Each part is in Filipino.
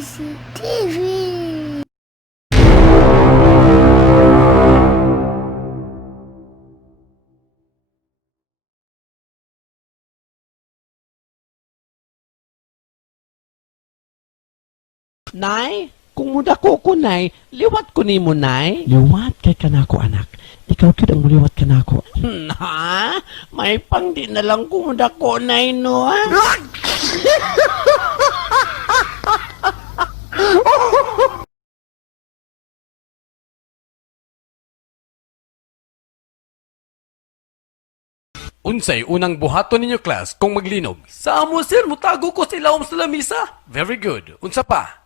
TV. Nay, kung mudako ko, nay, liwat ko ni mo, nay. Liwat kay kanako, anak. Ikaw kid ang liwat kanako. Ha? May pang di na lang kung mudako, nay, no? Unsay unang buhaton ninyo class kung maglinog? Sa amo sir, mutago ko sila sa lamisa. Very good. Unsa pa?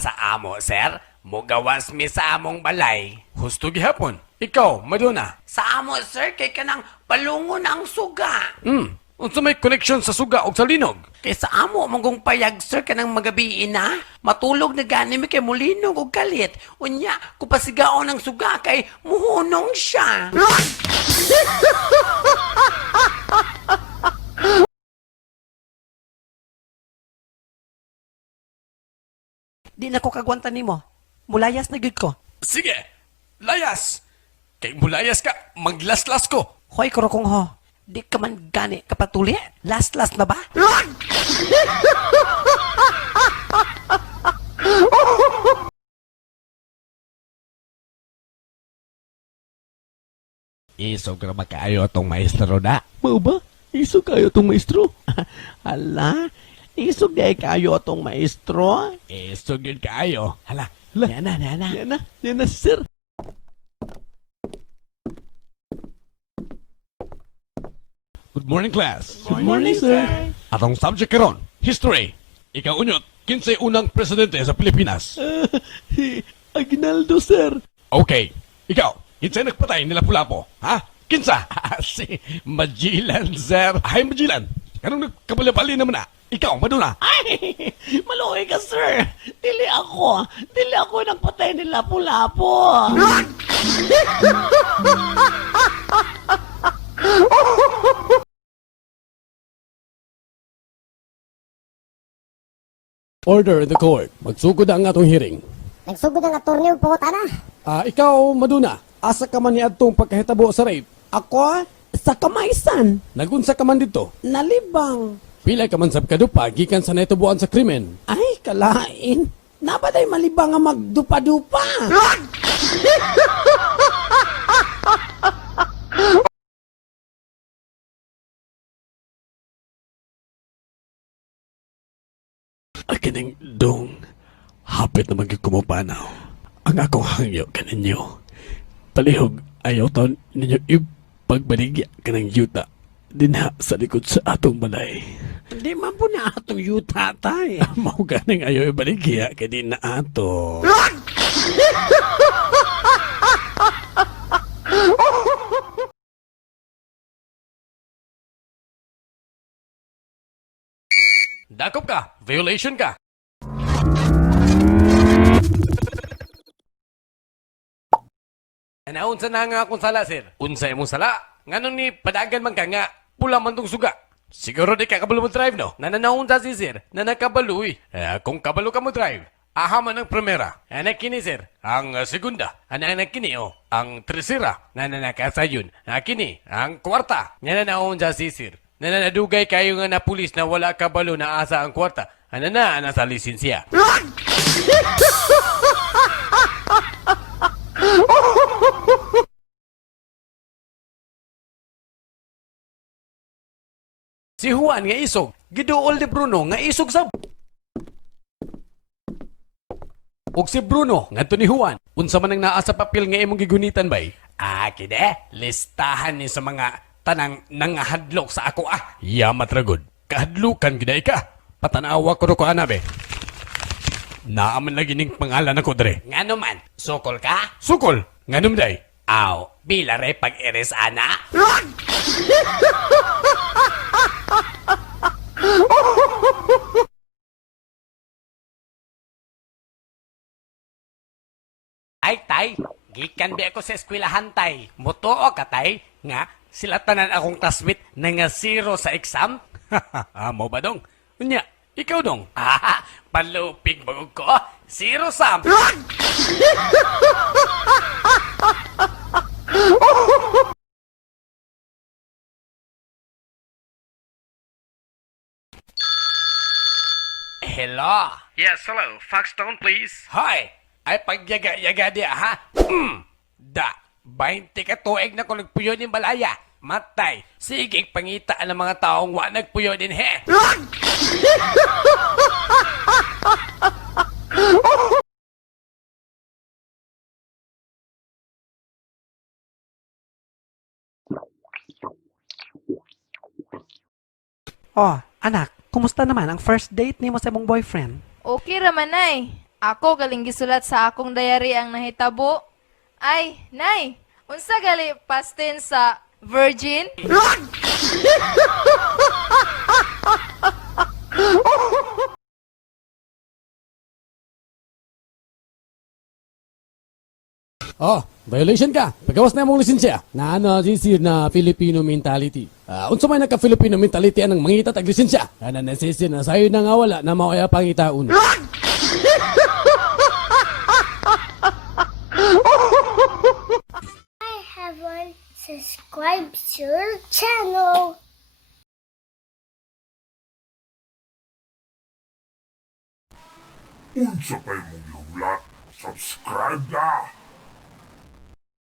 Sa amo sir, mugawas mi sa among balay. Husto gihapon. Ikaw, Madonna. Sa amo sir, kay kanang palungon ang suga. Unsa may connection sa suga o sa linog? Kay sa amo mong payag sir kanang magabi na. Matulog na gani mi kay mulinog og kalit. Unya, kupasigaon ang suga kay muhunong siya. Di na ko kagwantan ni mo. Mulayas na gid ko. Sige, layas. Kay mulayas ka, maglaslas ko. Hoy, kurokong ho. Di ka man gani kapatuli? Last na ba? Isog na makaayo atong maestro na. Mau ba? Isog kayo atong maestro? Hala, isog di kayo atong maestro? Isog yun kayo. Hala, yan na, sir. Good morning, class. Good morning, sir. Atong subject karon, history. Ikaw unyot, kinsay unang presidente sa Pilipinas? Aguinaldo, sir. Okay, ikaw, kinsay nagpatay nila Lapu-Lapu? Ha? Kinsa? Si Magellan, sir. Ay, Magellan. Anong nagkabali-bali naman na? Ikaw, Madonna. Ay, maluhay ka, sir. Dili ako nagpatay ni Lapu-Lapu. Order in the court. Magsugod ang atong hearing. Nagsugod ang attorney og pangutana. Ikaw, Madonna, asa ka man ni adtong pagkahitabo sa rape? Ako, sa kamaysan, Nagunsa ka man dito? nalibang. Pila ka man sab kadupa gikan sa naitubuan sa krimen. Ay, kalain. Nabaday malibang nga magdupa-dupa. Akining dong, hapit na magkumupanaw. Ang akong hangyo kaninyo. Palihog, ayaw taon ninyo ipagbaligya kanang yuta dinha sa likod sa atong balay. Hindi man po na atong yuta tay. Mao ganing ayaw ibaligya kay di na ato. Dakop ka! Violation ka! Anaunsa na nga akong sala, sir? Unsay mong sala? Nganong ni padagan man ka nga pula man tong suga? Siguro di ka kabalo mo drive, no? Nananaunsa si sir na nakabalo eh. Kung kabalo ka mo drive, aha man ang primera. Anak kini, sir. Ang segunda. Anak kini, oh. Ang tresera. Nananakasayon. Kini, ang kwarta. Nananaunsa si sir. Nananadugay kayo nga na pulis na wala kabalo na asa ang kwarta. Ana sa lisensya. Si Juan nga isog, giduol ni Bruno nga isog sab. Og si Bruno ngadto ni Juan, unsa man ang naa sa papel nga imong gigunitan bay? Kide, listahan ni sa mga tanang nangahadlok sa ako Yamat ragod. Kahadlukan giday ka. Patanawa ko anabe. Naaman lagi ning pangalan ako dre. Ngano man? Sukol ka? Sukol. Nganom day? Aw, bilare pag-iris ana? Ay, tay, gikan bi ako sa eskwelahan, tay. Mutuo ka, tay, nga sila tanan akong classmate na nga zero sa exam. Mo ba dong? Unya, Ikaw dong. Ah, palupig bagog ko. Zero sum. Hello. Yes, hello. Fax tone, please. Hoy, ay pagyaga-yaga diya, ha? Da, 20 ka tuig na kung nagpuyo din balaya. Matay, sige pangitaan ng mga taong wa nagpuyo din, he. Oh, anak, kumusta naman ang first date ni mo sa mong boyfriend? Okay raman, nay. Ako galing gisulat sa akong diary ang nahitabo. Ay, nay, unsa gali past tense sa virgin? Oh, violation ka. Pagawas na mong lisensya. Nasisir na Filipino mentality. Unsa may nagka-Filipino mentality anang mangita tag lisensya. Nasisir na sayo na nga wala na maoya pangitaon. I haven't subscribed to your channel. Unsa pa'y mong lulat? Subscribe na!